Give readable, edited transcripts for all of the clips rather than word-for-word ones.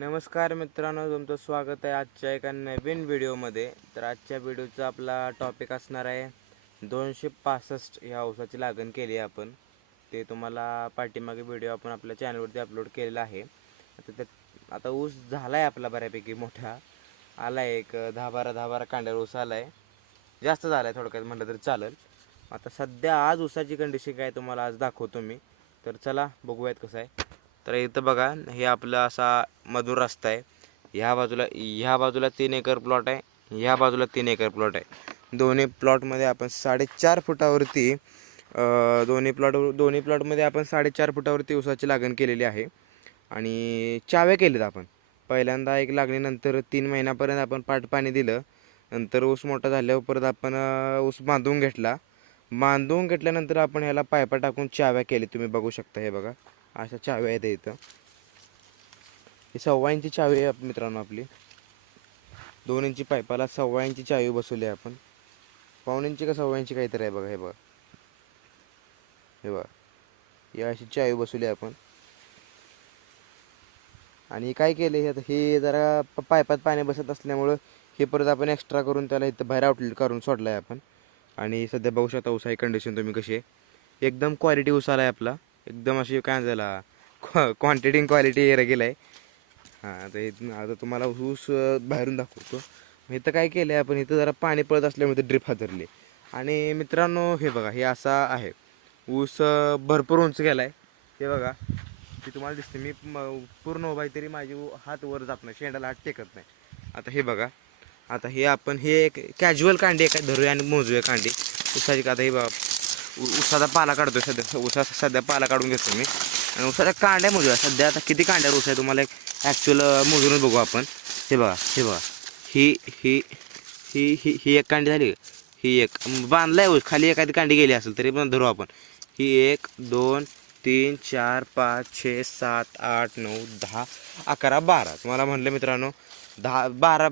नमस्कार मित्रांनो, तुमचं स्वागत आहे आजच्या एका नवीन व्हिडिओमध्ये. तर आजच्या व्हिडिओचा आपला टॉपिक असणार आहे 265 ह्या ऊसाची लागण केली आहे आपण. ते तुम्हाला पाठीमागे व्हिडिओ आपण आपल्या चॅनलवरती अपलोड केलेला आहे. आता ऊस झाला आहे आपला बऱ्यापैकी मोठा, आला आहे एक 10-12 कांड्यावर ऊस आला आहे. जास्त झाला आहे थोडक्यात म्हटलं तरी चालेल. आता सध्या आज ऊसाची कंडिशन काय तुम्हाला आज दाखवतो मी. तर चला बघूयात कसं आहे. तर इथं बघा, हे आपलं असा मधुर रस्ता आहे. ह्या बाजूला 3 एकर प्लॉट आहे, ह्या बाजूला 3 एकर प्लॉट आहे. दोन्ही प्लॉटमध्ये आपण 4.5 फुटावरती दोन्ही प्लॉटमध्ये आपण 4.5 फुटावरती ऊसाची लागण केलेली आहे. आणि चाव्या केलेत आपण. पहिल्यांदा एक लागणीनंतर 3 महिन्यापर्यंत आपण पाणी दिलं. नंतर ऊस मोठा झाल्यावर परत आपण ऊस बांधून घेतला. बांधून घेतल्यानंतर आपण ह्याला पायपा टाकून चाव्या केली. तुम्ही बघू शकता, हे बघा अशा चाव्या आहेत इथं. ही 1.25 इंची चावी आहे मित्रांनो आपली. 2 इंची पाईपाला 1.25 इंची चावी बसवली आहे आपण. 1.25 इंची का 1.25 इंची काहीतरी आहे बघा. हे बघा, हे बघा, ही अशी चावी बसवली आहे आपण. आणि काय केलं, हे जरा पाईपात पाणी बसत असल्यामुळं हे परत आपण एक्स्ट्रा करून त्याला इथं बाहेर आउटलेट करून सोडलं आहे आपण. आणि सध्या बघू शकता ऊसाची कंडिशन तुम्ही कशी आहे. एकदम क्वालिटी ऊस आला आहे आपला. एकदम अशी काय झाला, क्वांटिटी क्वालिटी एरा गेला आहे. हां, आता तुम्हाला ऊस बाहेरून दाखवतो. इथं काय केलं आहे आपण, इथं जरा पाणी पडत असल्यामुळे ड्रिप हातरली. आणि मित्रांनो हे बघा, हे असा आहे ऊस. भरपूर उंच गेला आहे. हे बघा, ते तुम्हाला दिसते. मी पूर्ण उभा आहे तरी माझी हात वर जात नाही, शेंडाला हात टेकत नाही. आता हे बघा, आता हे आपण हे एक कॅज्युअल कांडी आहे, काय धरूया आणि मोजूया कांडी ऊसाची. आता हे बघा, ऊसाचा पाला काढतोय सध्या. सध्या पाला काढून घेतो मी आणि ऊसाच्या कांड्या मोजूया. सध्या आता किती कांड्यावर ऊस आहे तुम्हाला एक ॲक्च्युअल मोजूनच बघू आपण. हे बघा, हे बघा, ही ही ही ही ही एक कांडी झाली. ही एक बांधला आहे ऊस, खाली एखादी कांडी गेली असेल तरी पण धरू आपण. ही 1 2 3 4 5 6 7 8 9 10 11 12. तुम्हाला म्हटलं मित्रांनो 10-12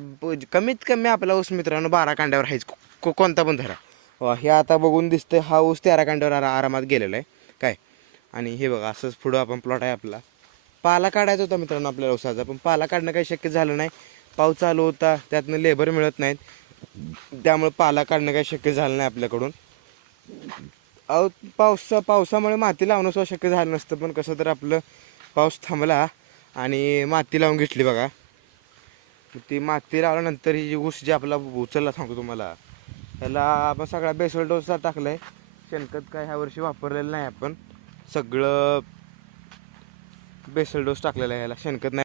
कमीत कमी आपला ऊस मित्रांनो 12 कांड्यावर आहेच. कोणता पण धरा. हे आता बघून दिसतंय हा ऊस 13 कांड्यावर आरामात गेलेला आहे काय. आणि हे बघा, असंच पुढं आपण प्लॉट आहे आपला. पाला काढायचा होता मित्रांनो आपल्याला ऊसाचा, पण पाला काढणं काही शक्य झालं नाही. पाऊस चालू होता, त्यातनं लेबर मिळत नाहीत, त्यामुळे पाला काढणं काही शक्य झालं नाही आपल्याकडून. पावसामुळे माती लावणं सुद्धा शक्य झालं नसतं. पण कसं तर आपलं पाऊस थांबला आणि माती लावून घेतली बघा. ती माती लावल्यानंतर ही ऊस जे आपला उचलला सांगतो तुम्हाला, त्याला आपण सगळा बेसल डोस टाकला आहे. शेणखत काय ह्या वर्षी वापरलेलं नाही आपण. सगळं बेसल डोस टाकलेला आहे, ह्याला शेणखत नाही.